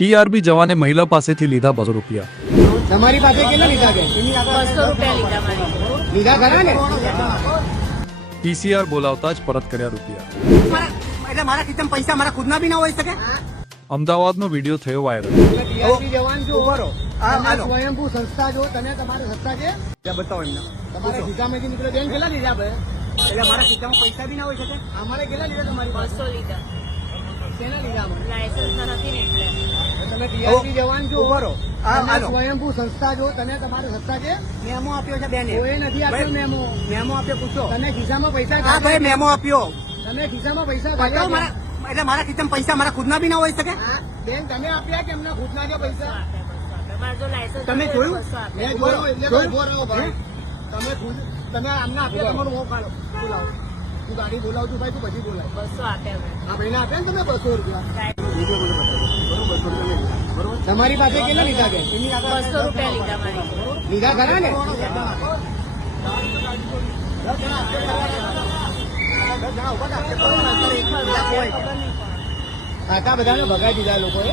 TRB જવાને મહિલા પાસેથી લીધા 200 રૂપિયા। તમારી પાસે કેટલા લીધા છે? 200 રૂપિયા લીધા મારી લીધા ખરા ને? પીસીઆર બોલાવતા જ પરત કર્યા રૂપિયા। એટલે મારા ખિસ્સામાં પૈસા મારા ખુદના બી ના હોઈ શકે? અમદાવાદનો વિડીયો થયો વાયરલ। ટીઆરપી જવાન છો, ઉભો સ્વયંભૂ સંસ્થા જો, તમે તમારી સંસ્થા છે? બતાવો એમને તમારા ખિસ્સામાંથી નીકળે બેન કેટલા લીધા ભાઈ? એટલે મારા ખિસ્સામાં પૈસા બી ના હોઈ શકે? અમારે કેટલા લીધા તમારી પાસે? 200 લીધા શેના લીધા અમારે? લાયસન્સ નથી ને એટલે તમે ટીઆરપી જવાન છો, ઉભો સ્વયંભૂ સંસ્થા જો, તમે તમારી સંસ્થા છે? મેમો આપ્યો છે બેન? કોઈ નથી આપ્યો મેમો આપ્યો, પૂછો તમે ખિસ્સામાં પૈસા? હા ભાઈ મેમો આપ્યો, તમે ખિસ્સામાં પૈસા બતાવો મારા, એટલે મારા ખિસ્સામાં પૈસા મારા ખુદના બી ના હોઈ શકે? બેન તમે આપ્યા કે એમના ખુદના છે પૈસા? મારે જો લાયસન્સ તમે જોયું? 200 મેં જોયું એટલે ઉભો રહો ભાઈ, તમે ખુદ તમે આમને આપ્યા, તમારું મોં કાઢો, બોલાવો, તું ગાડી બોલાવતું ભાઈ, તું પછી બોલાવ। 200 આપ્યા મેં આ ભાઈને આપ્યા ને તમે 200 રૂપિયા? બરોબર, તમારી પાસે કેટલા લીધા છે? 200 રૂપિયા લીધા મારી લીધા ખરા ને? ખાતા બધાને ભગાઈ દીધા લોકોએ।